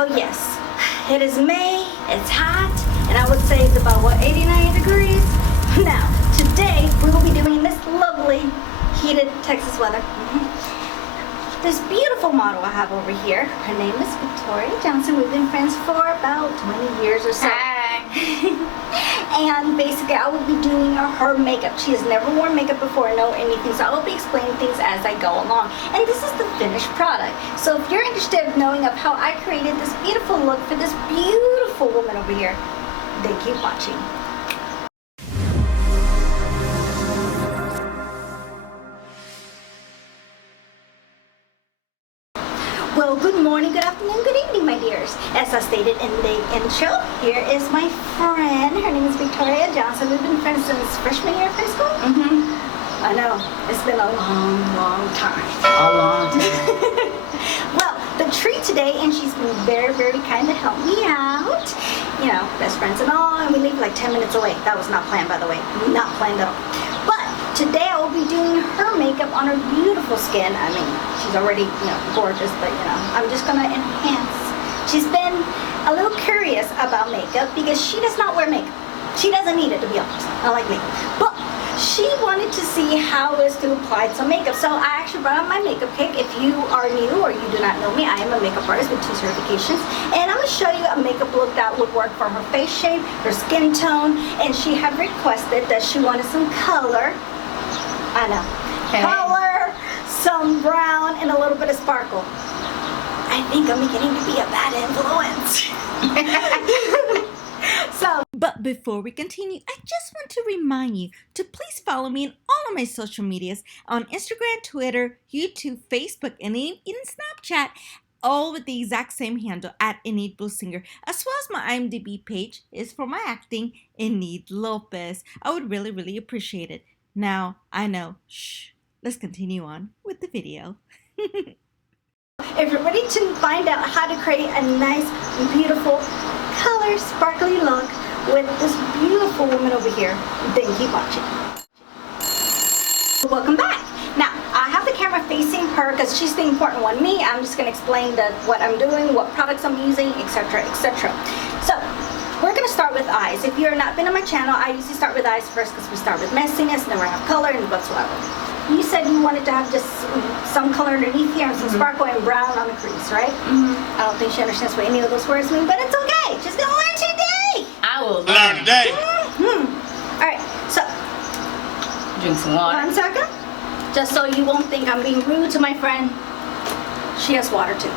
Well, yes, it is May, it's hot, and I would say it's about, what, 89 degrees? Now, today, we will be doing this lovely heated Texas weather. This beautiful model I have over here, her name is Victoria Johnson. We've been friends for about 20 years or so. Hi. And basically, I will be doing her makeup. She has never worn makeup before, no anything, so I will be explaining things as I go along. And this is the finished product. So if you're interested in knowing of how I created this beautiful look for this beautiful woman over here, then keep watching. Well, good morning, good afternoon, good evening, my dears. As I stated in the intro, here is my friend. Her name is Victoria Johnson. We've been friends since freshman year of high school. I know, it's been a long time. A long time. Well, the treat today, and she's been very kind to help me out. You know, best friends and all, and we live like 10 minutes away. That was not planned, by the way. Not planned at all. But today I will be doing her makeup on her beautiful skin. I mean, she's already, you know, gorgeous, but you know, I'm just gonna enhance. She's been a little curious about makeup because she does not wear makeup. She doesn't need it, to be honest, unlike me. But she wanted to see how is to apply some makeup. So I actually brought out my makeup kit. If you are new or you do not know me, I am a makeup artist with 2 certifications. And I'm gonna show you a makeup look that would work for her face shape, her skin tone, and she had requested that she wanted some color. I know. Okay. Color, some brown, and a little bit of sparkle. I think I'm beginning to be a bad influence. But before we continue, I just want to remind you to please follow me on all of my social medias on Instagram, Twitter, YouTube, Facebook, and even Snapchat, all with the exact same handle at Enidbluesinger, as well as my IMDb page is for my acting, Enid Lopez. I would really appreciate it. Now, I know, shh, let's continue on with the video. If you're ready to find out how to create a nice, beautiful, color, sparkly look with this beautiful woman over here, then keep watching. Welcome back. Now, I have the camera facing her because she's the important one. Me, I'm just going to explain what I'm doing, what products I'm using, etc., etc. So, we're going to start with eyes. If you're not been on my channel, I usually start with eyes first because we start with messiness, never have color and whatsoever. You said you wanted to have just some color underneath here and some sparkle and brown on the crease, right? I don't think she understands what any of those words mean, but it's okay. She's going to learn today. I will learn today. All right, so. Drink some water. 1 second. Just so you won't think I'm being rude to my friend, she has water too.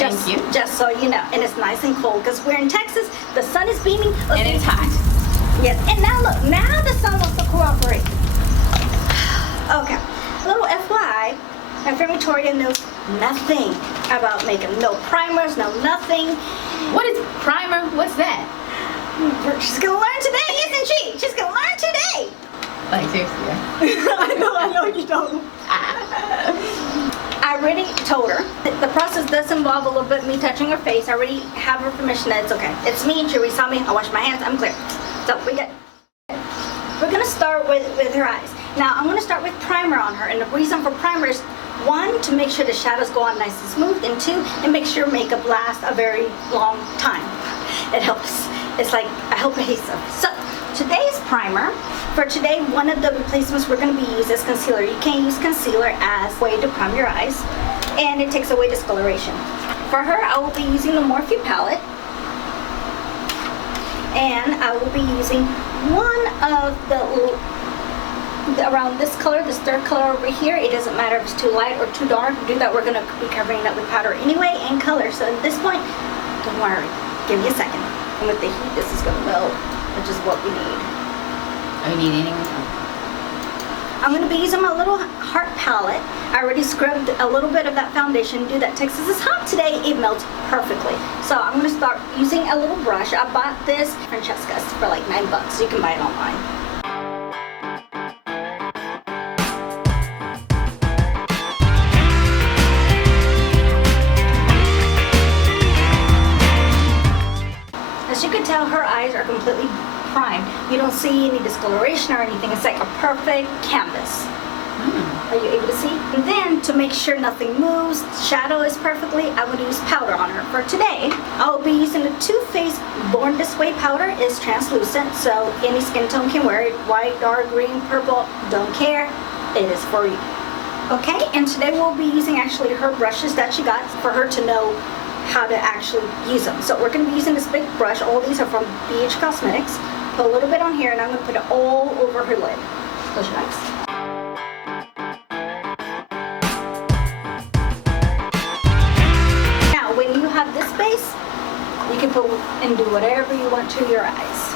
Thank you. Just so you know. And it's nice and cold because we're in Texas. The sun is beaming. And it's hot. Yes. And now look. Now the sun wants to cooperate. Okay. Little FYI, my friend Victoria knows nothing about makeup. No primers, no nothing. What is primer? What's that? She's going to learn today, isn't she? She's going to learn today. Like, seriously, yeah. I know you don't. I already told her the process does involve a little bit of me touching her face. I already have her permission that it's okay. It's me, she already saw me, I wash my hands, I'm clear. So we're gonna start with her eyes. Now I'm gonna start with primer on her, and the reason for primer is 1, to make sure the shadows go on nice and smooth, and 2, and make sure makeup lasts a very long time. It helps. It's like a help adhesive. So today's primer. For today, one of the replacements we're going to be using is concealer. You can use concealer as a way to prime your eyes, and it takes away discoloration. For her, I will be using the Morphe palette, and I will be using one of around this color, this third color over here. It doesn't matter if it's too light or too dark. To do that, we're going to be covering that with powder anyway, and color. So at this point, don't worry. Give me a second. And with the heat, this is going to melt, which is what we need. I need anything. I'm going to be using my little heart palette. I already scrubbed a little bit of that foundation. Do that. Texas is hot today. It melts perfectly. So I'm going to start using a little brush. I bought this Francesca's for like $9. So you can buy it online. As you can tell, her eyes are completely primed. You don't see any discoloration or anything. It's like a perfect canvas. Are you able to see? And then to make sure nothing moves, shadow is perfectly, I'm going to use powder on her. For today, I'll be using the Too Faced Born This Way powder. It's translucent, so any skin tone can wear it. White, dark, green, purple, don't care. It is for you. Okay, and today we'll be using actually her brushes that she got for her to know how to actually use them. So we're going to be using this big brush. All these are from BH Cosmetics. Put a little bit on here, and I'm going to put it all over her lid. Close your eyes. Now, when you have this base, you can put and do whatever you want to your eyes.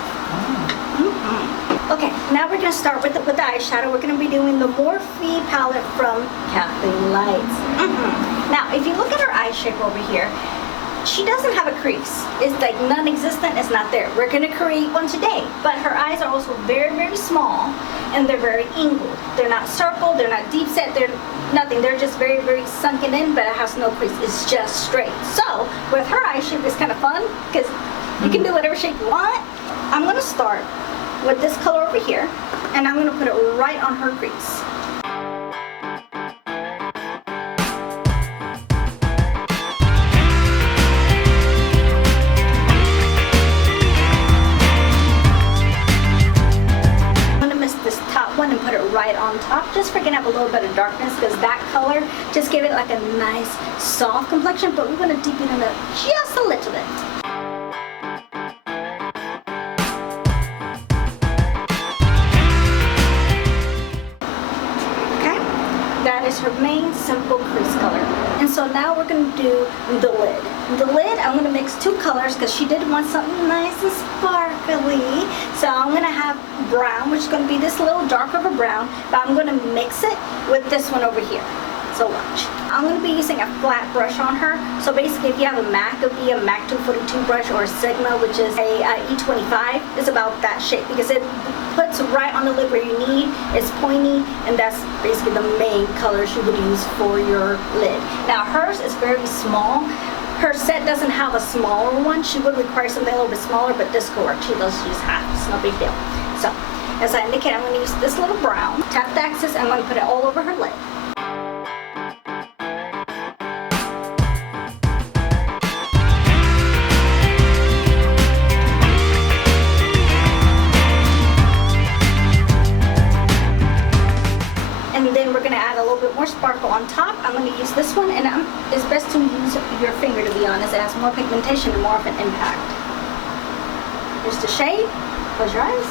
Okay, now we're going to start with the eyeshadow. We're going to be doing the Morphe palette from Katheleenlights. Now, if you look at her eye shape over here, she doesn't have a crease. It's like non-existent, it's not there. We're going to create one today, but her eyes are also very, very small, and they're very angled. They're not circle, they're not deep set, they're nothing. They're just very, very sunken in, but it has no crease. It's just straight. So, with her eye shape, it's kind of fun, because you can do whatever shape you want. I'm going to start with this color over here, and I'm going to put it right on her crease. And put it right on top, just for gonna have a little bit of darkness, because that color just give it like a nice soft complexion, but we're going to deepen it up just a little bit. Okay, that is her main simple crease color. And so now we're going to do the lid. The lid, I'm going to mix two colors because she did want something nice and sparkly. So I'm going to have brown, which is going to be this little darker of a brown, but I'm going to mix it with this one over here. So watch. I'm going to be using a flat brush on her. So basically, if you have a MAC, it would be a MAC 242 brush, or a Sigma, which is a E25. It's about that shape because it puts right on the lid where you need. It's pointy, and that's basically the main color she would use for your lid. Now hers is very small. Her set doesn't have a smaller one. She would require something a little bit smaller, but this could work. She does use half. It's no big deal. So, as I indicated, I'm going to use this little brown. Tap the axis, and I'm going to put it all over her lid. And then we're going to add a little bit more sparkle on top. I'm going to use this one, and it's best to use your finger, to be honest. It has more pigmentation and more of an impact. Here's the shade. Close your eyes.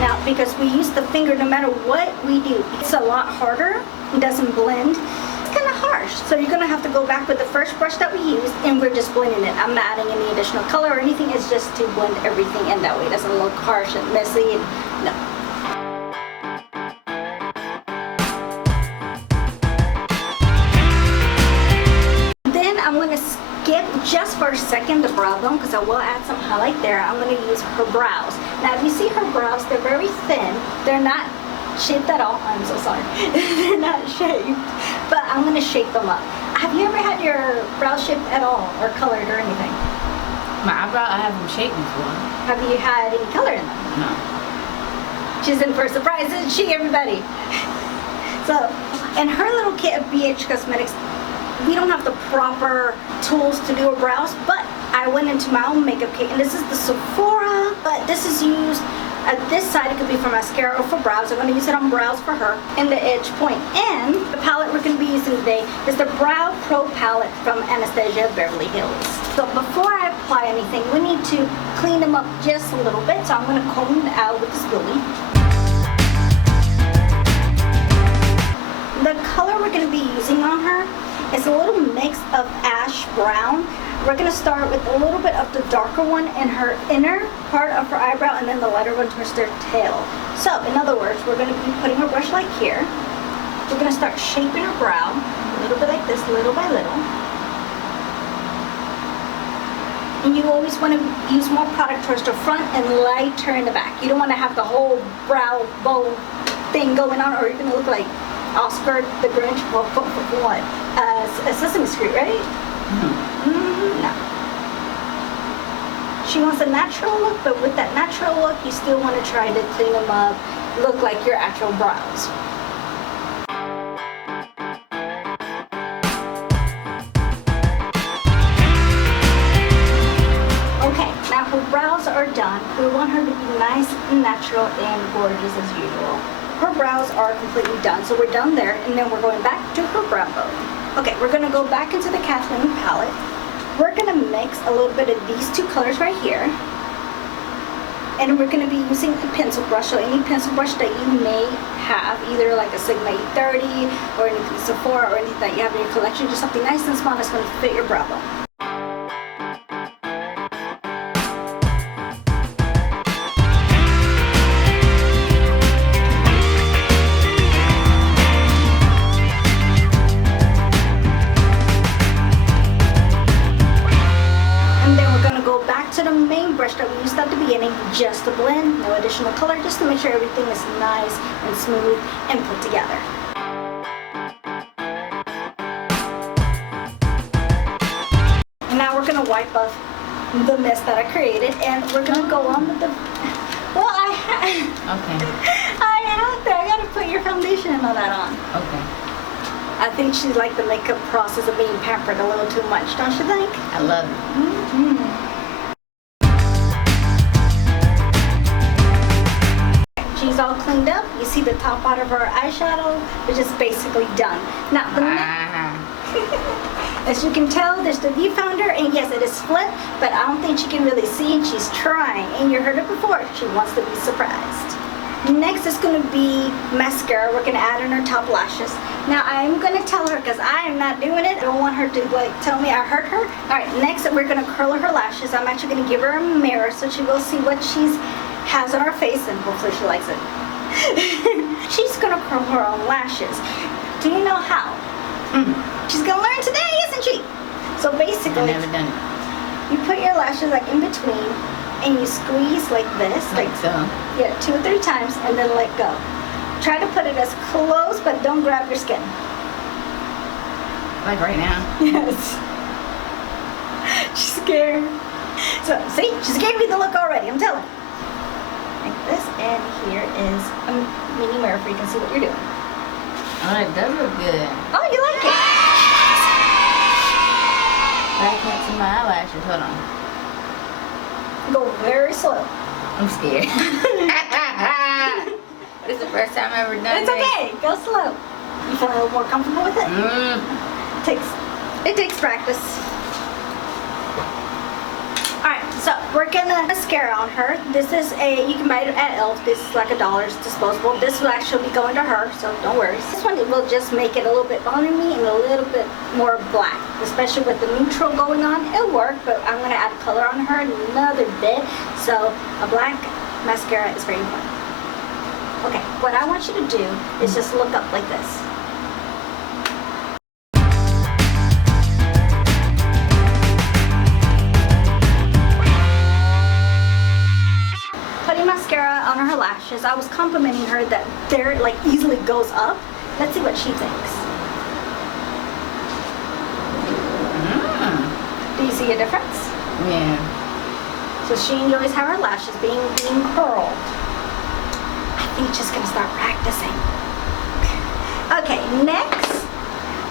Now, because we use the finger, no matter what we do, it's a lot harder. It doesn't blend. Kind of harsh, so you're going to have to go back with the first brush that we used, and we're just blending it. I'm not adding any additional color or anything. It's just to blend everything in that way. It doesn't look harsh and messy. And no. Then I'm going to skip just for a second the brow bone, because I will add some highlight there. I'm going to use her brows. Now, if you see her brows, they're very thin. They're not shaped at all. I'm so sorry. They're not shaped, but I'm going to shape them up. Have you ever had your brows shaped at all, or colored or anything? My eyebrow, I have them shaped before. Have you had any color in them? No. She's in for a surprise, isn't she, everybody? So, in her little kit of BH Cosmetics, we don't have the proper tools to do her brows, but I went into my own makeup kit, and this is the Sephora, but this is used at this side. It could be for mascara or for brows. I'm going to use it on brows for her in the edge point. And the palette we're going to be using today is the Brow Pro palette from Anastasia, Beverly Hills. So before I apply anything, we need to clean them up just a little bit. So I'm going to comb it out with this spoolie. The color we're going to be using on her is a little mix of ash brown. We're going to start with a little bit of the darker one in her inner part of her eyebrow, and then the lighter one towards their tail. So, in other words, we're going to be putting her brush like here. We're going to start shaping her brow, a little bit like this, little by little. And you always want to use more product towards the front and lighter in the back. You don't want to have the whole brow bow thing going on, or you're going to look like Oscar the Grinch. Well, what? A Sesame Street, right? Mm-hmm. No. she wants a natural look, but with that natural look, you still want to try to clean them up, look like your actual brows. Okay, now her brows are done. We want her to be nice and natural and gorgeous as usual. Her brows are completely done, so we're done there, and then we're going back to her brow bone. Okay, we're gonna go back into the Kathleen palette. We're gonna mix a little bit of these two colors right here. And we're gonna be using a pencil brush, so any pencil brush that you may have, either like a Sigma 830 or anything Sephora or anything that you have in your collection, just something nice and small that's gonna fit your brow bone. To the main brush that we used at the beginning, just to blend, no additional color, just to make sure everything is nice and smooth and put together. And now we're going to wipe off the mess that I created, and we're going to go on with the... Well, Okay. I got to put your foundation and all that on. Okay. I think she liked the makeup process of being pampered a little too much, don't you think? I love it. Mm-hmm. She's all cleaned up. You see the top part of her eyeshadow, which is basically done. Now, as you can tell, there's the viewfinder, and yes, it is split, but I don't think she can really see, and she's trying. And you heard it before, she wants to be surprised. Next is going to be mascara. We're going to add in her top lashes. Now, I'm going to tell her, because I am not doing it. I don't want her to tell me I hurt her. All right, next we're going to curl her lashes. I'm actually going to give her a mirror so she will see what she has on her face, and hopefully she likes it. She's going to curl her own lashes. Do you know how? She's going to learn today, isn't she? So basically, I've never done it. You put your lashes like in between, and you squeeze like this. Like so? Yeah, 2 or 3 times, and then let go. Try to put it as close, but don't grab your skin. Like right now? Yes. She's scared. So, see? She's gave me the look already, I'm telling you. Like this, and here is a mini mirror for you can see what you're doing. Oh, it does look good. Oh, you like it? But I can't see my eyelashes. Hold on. Go very slow. I'm scared. This is the first time I've ever done It's this. okay. Go slow. You feel a little more comfortable with it? It takes practice. Alright, so we're gonna mascara on her. This is you can buy it at e.l.f. This is like $1. It's disposable. This will actually be going to her, so don't worry. This one will just make it a little bit balmy and a little bit more black, especially with the neutral going on. It'll work, but I'm gonna add color on her another bit. So a black mascara is very important. Okay, what I want you to do is just look up like this. Putting mascara on her lashes, I was complimenting her that they're like easily goes up. Let's see what she thinks. Do you see a difference? Yeah. So she enjoys how her lashes being curled. I think she's gonna start practicing. Okay, next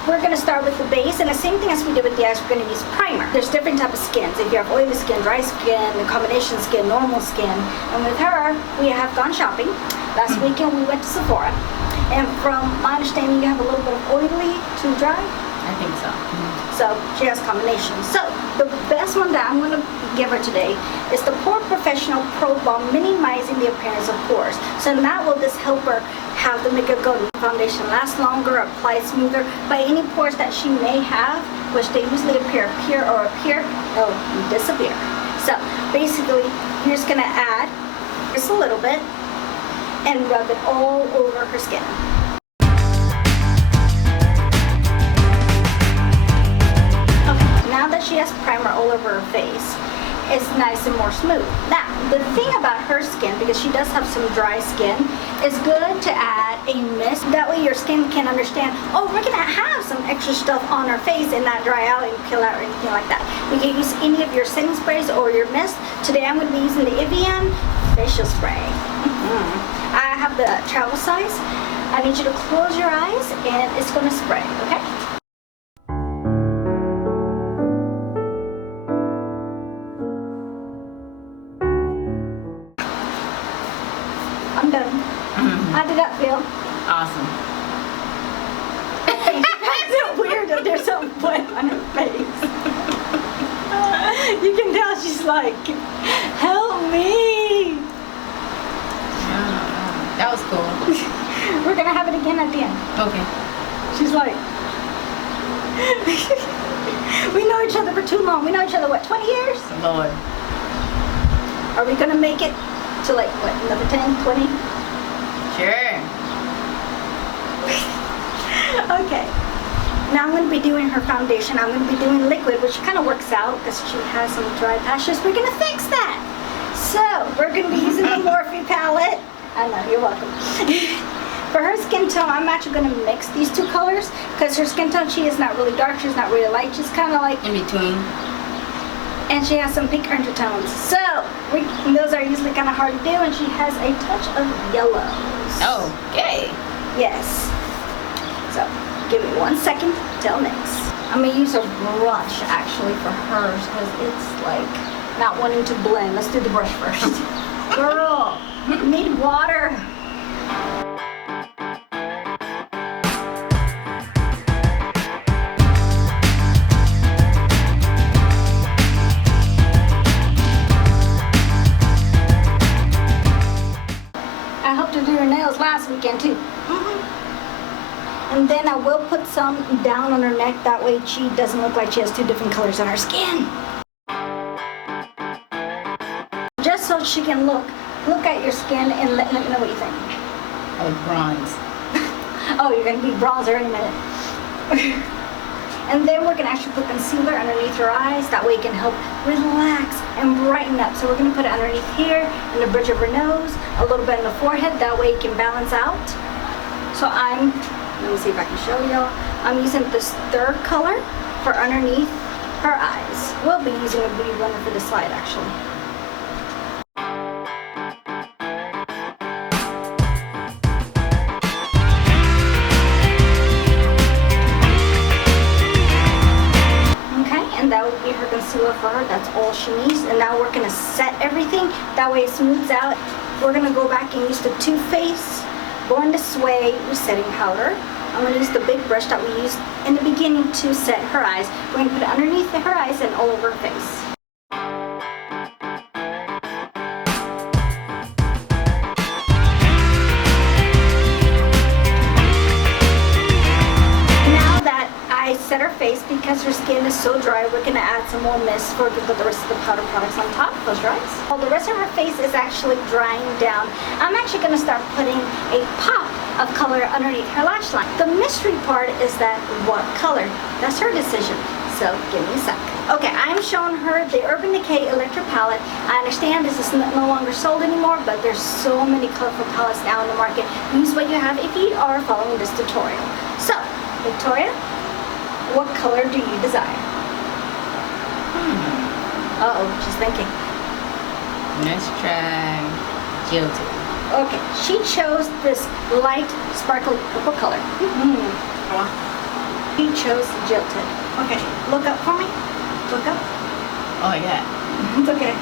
we're gonna start with the base, and the same thing as we did with the eyes, we're gonna use primer. There's different types of skins. If you have oily skin, dry skin, the combination skin, normal skin. And with her, we have gone shopping. Last weekend we went to Sephora. And from my understanding, you have a little bit of oily to dry. I think so. So she has combination. So the best one that I'm going to give her today is the Pore Professional Pro Balm, minimizing the appearance of pores. So that will just help her have the makeup go to the foundation last longer, apply smoother. By any pores that she may have, which they usually appear they'll disappear. So basically, you're just going to add just a little bit and rub it all over her skin. Now that she has primer all over her face, is nice and more smooth. Now, the thing about her skin, because she does have some dry skin, is good to add a mist. That way your skin can understand, oh, we're gonna have some extra stuff on our face and not dry out and peel out or anything like that. You can use any of your setting sprays or your mist. Today I'm gonna be using the Evian facial spray. I have the travel size. I need you to close your eyes and it's gonna spray, okay? I'm done. How did that feel? Awesome. It's so weird that there's some wet on her face. You can tell she's like, help me. That was cool. We're gonna have it again at the end. Okay. She's like, we know each other for too long. We know each other, what, 20 years? Lord. Are we gonna make it to like, what, another 10, 20? Sure. Okay. Now I'm going to be doing her foundation. I'm going to be doing liquid, which kind of works out because she has some dry patches. We're going to fix that. So we're going to be using the Morphe palette. I know, you're welcome. For her skin tone, I'm actually going to mix these two colors because her skin tone, she is not really dark, she's not really light, she's kind of like in between. And she has some pink undertones. So those are usually kind of hard to do, and she has a touch of yellows. Oh, okay. Yes. So, give me 1 second till mix. I'm gonna use a brush actually for hers because it's like not wanting to blend. Let's do the brush first. Girl, you need water. I hope to do her nails last weekend too. And then I will put some down on her neck, that way she doesn't look like she has two different colors on her skin. Just so she can look at your skin and let me know what you think. Oh, bronze. Oh, you're gonna be bronzer in a minute. And then we're gonna actually put concealer underneath her eyes, that way it can help relax and brighten up. So we're gonna put it underneath here, in the bridge of her nose, a little bit in the forehead, that way it can balance out. So let me see if I can show y'all. I'm using this third color for underneath her eyes. We'll be using a beauty blender for this side actually. Okay, and that would be her concealer for her. That's all she needs. And now we're gonna set everything. That way it smooths out. We're gonna go back and use the Too Faced Born This Way setting powder. I'm going to use the big brush that we used in the beginning to set her eyes. We're going to put it underneath her eyes and all over her face. Now that I set her face, because her skin is so dry, we're going to add some more mist for the rest of the powder products on top. Close your eyes. While the rest of her face is actually drying down, I'm actually going to start putting a pop of color underneath her lash line. The mystery part is that what color? That's her decision. So give me a sec. Okay, I'm showing her the Urban Decay Electric Palette. I understand this is no longer sold anymore, but there's so many colorful palettes now in the market. Use what you have if you are following this tutorial. So, Victoria, what color do you desire? Uh-oh, she's thinking. Let's try Jilted. Okay, she chose this light, sparkly purple color. She chose Jilted. Okay, look up for me. Look up. Oh, yeah. It's okay.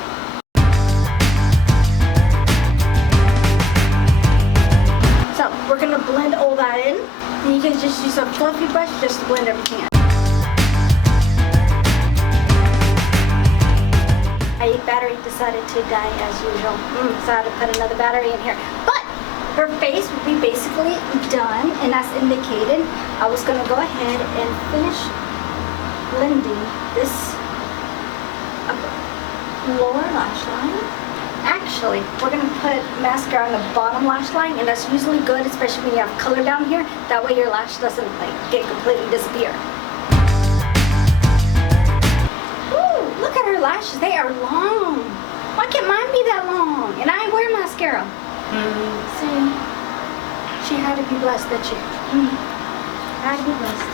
So, we're going to blend all that in. And you can just use a fluffy brush just to blend everything in. My battery decided to die as usual, so I had to put another battery in here. But her face will be basically done, and as indicated, I was going to go ahead and finish blending this lower lash line. Actually, we're going to put mascara on the bottom lash line, and that's usually good, especially when you have color down here. That way your lash doesn't get completely disappear. Ooh, look at her lash lashes, they are long. Why can't mine be that long? And I wear mascara. See, she had to be blessed, didn't she? Had to be blessed.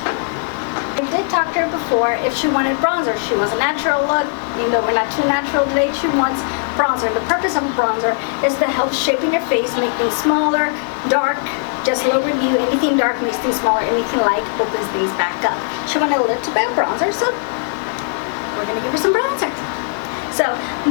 I did talk to her before if she wanted bronzer. She wants a natural look. Even though we're not too natural today, she wants bronzer. The purpose of a bronzer is to help shaping your face, make things smaller, dark, just low review. Anything dark makes things smaller, anything light opens things back up. She wanted a little bit of bronzer, so we're gonna give her some bronzer. So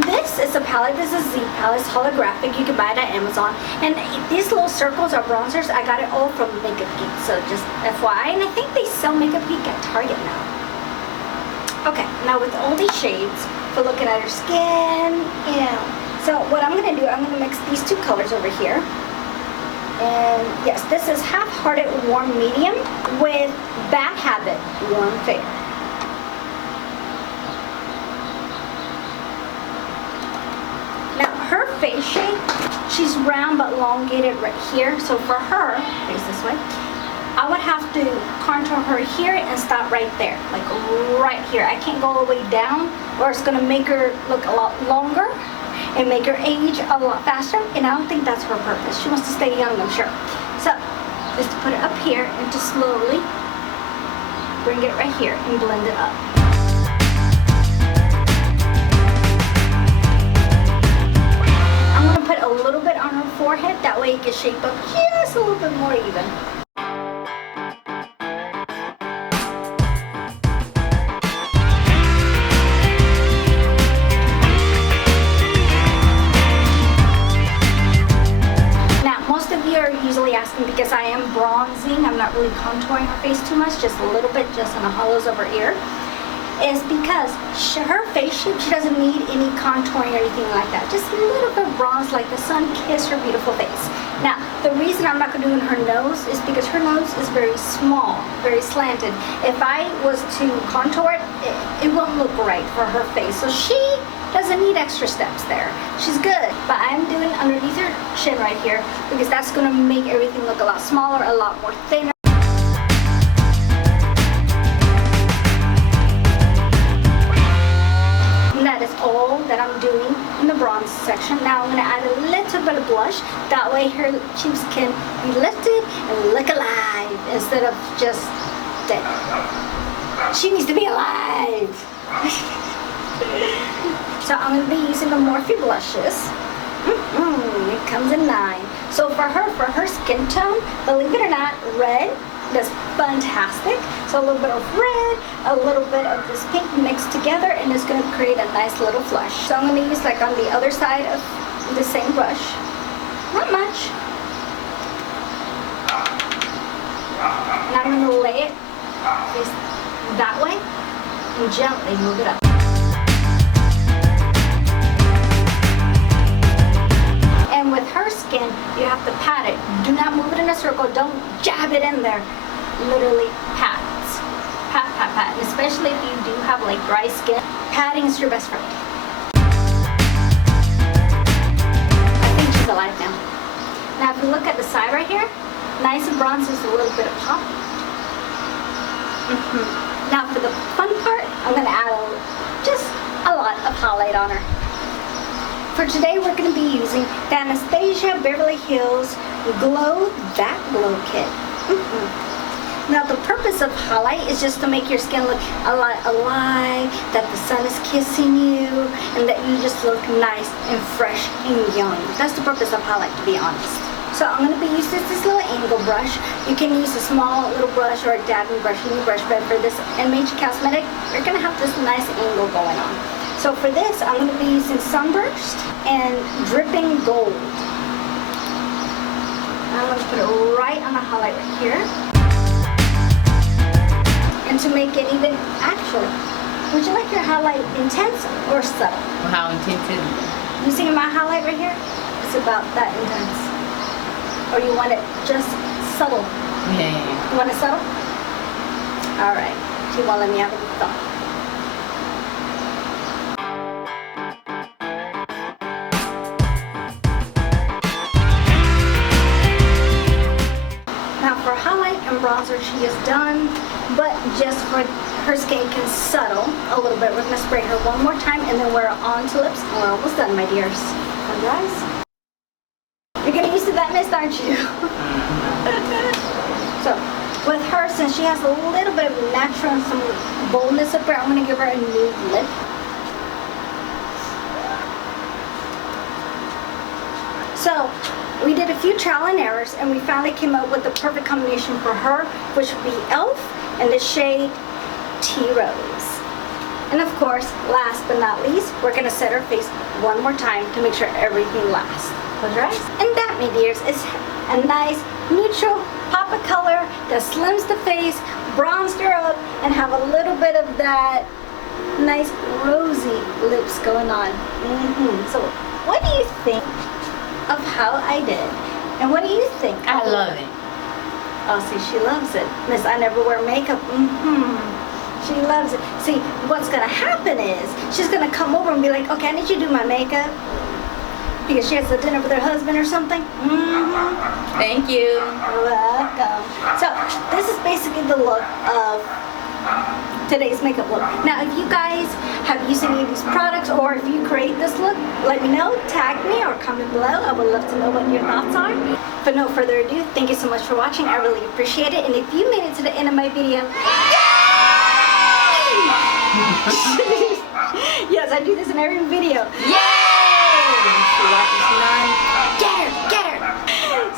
this is a palette. This is Z palette. It's holographic. You can buy it at Amazon. And these little circles are bronzers. I got it all from Makeup Geek. So just FYI. And I think they sell Makeup Geek at Target now. Okay. Now with all these shades, for looking at her skin, you know. So what I'm going to do, I'm going to mix these two colors over here. And yes, this is Half-Hearted Warm Medium with Bad Habit Warm Fair. Now her face shape, she's round but elongated right here. So for her, face this way, I would have to contour her here and stop right there, like right here. I can't go all the way down or it's gonna make her look a lot longer and make her age a lot faster. And I don't think that's her purpose. She wants to stay young, I'm sure. So just to put it up here and to slowly bring it right here and blend it up. Put a little bit on her forehead, that way it can shape up just a little bit more even. Now, most of you are usually asking because I am bronzing, I'm not really contouring her face too much, just a little bit, just on the hollows of her ear. Is because her face shape, she doesn't need any contouring or anything like that. Just a little bit bronze, like the sun kissed her beautiful face. Now, the reason I'm not going to do in her nose is because her nose is very small, very slanted. If I was to contour it, it won't look right for her face. So she doesn't need extra steps there. She's good. But I'm doing underneath her chin right here because that's going to make everything look a lot smaller, a lot more thinner. That is all that I'm doing in the bronze section. Now I'm going to add a little bit of blush. That way her cheeks can be lifted and look alive instead of just dead. She needs to be alive. So I'm going to be using the Morphe blushes. It comes in 9. So for her skin tone, believe it or not, red is fantastic. So a little bit of red, a little bit of this pink mixed together, and it's going to create a nice little flush. So I'm going to use like on the other side of the same brush. Not much. And I'm going to lay it that way and gently move it up. And with her skin, you have to pat it. Do not move it in a circle. Don't jab it in there. Literally pat. Pat, pat, pat. And especially if you do have like dry skin, patting is your best friend. I think she's alive now. Now if you look at the side right here, nice and bronze, is a little bit of pop. Now for the fun part, I'm going to add just a lot of highlight on her. For today, we're going to be using the Anastasia Beverly Hills Glow That Glow Kit. Now, the purpose of highlight is just to make your skin look a lot alive, that the sun is kissing you, and that you just look nice and fresh and young. That's the purpose of highlight, to be honest. So I'm going to be using this little angle brush. You can use a small little brush or a dabbing brush, any brush, but for this MH Cosmetic, you're going to have this nice angle going on. So for this, I'm going to be using Sunburst and Dripping Gold. I'm going to put it right on the highlight right here. And to make it even, actually, would you like your highlight intense or subtle? Well, how intense is it? You see my highlight right here? It's about that intense. Or you want it just subtle? Yeah. You want it subtle? All right. She won't let me have any thought. bronzer she is done, but just for her skin can settle a little bit, we're gonna spray her one more time and then we're on to lips and we're almost done, my dears. Close your eyes. You're getting used to that mist, aren't you? So, with her, since she has a little bit of natural and some boldness up here, I'm gonna give her a nude lip. So, we did a few trial and errors and we finally came up with the perfect combination for her, which would be e.l.f. and the shade Tea Rose. And of course, last but not least, we're gonna set her face one more time to make sure everything lasts. Close your eyes. And that, my dears, is a nice neutral pop of color that slims the face, bronzed her up, and have a little bit of that nice rosy lips going on. So, what do you think of how I did? And what do you think? I love it. Oh, see, she loves it. Miss, I never wear makeup. She loves it. See, what's gonna happen is she's gonna come over and be like, okay, I need you to do my makeup. Because she has a dinner with her husband or something. Thank you. You're welcome. So, this is basically the look of today's makeup look. Now, if you guys have used any of these products or if you create this look, let me know, tag me or comment below. I would love to know what your thoughts are. But no further ado, thank you so much for watching. I really appreciate it. And if you made it to the end of my video, yes, I do this in every video. Yay! Get her!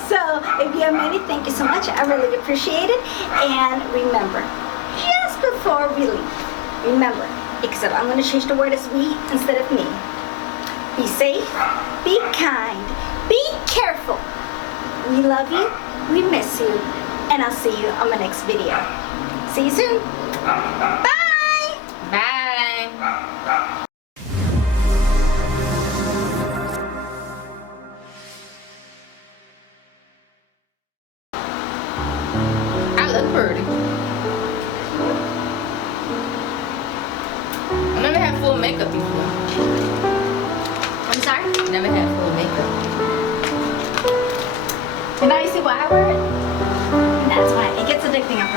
So, if you have made it, thank you so much. I really appreciate it. And remember, just before we leave, remember, except I'm going to change the word as we instead of me. Be safe, be kind, be careful. We love you, we miss you, and I'll see you on my next video. See you soon. Bye! Bye. I look pretty. I never had full makeup before. I'm sorry? Never had full makeup. And now you see why I wear it? That's why. It gets addicting after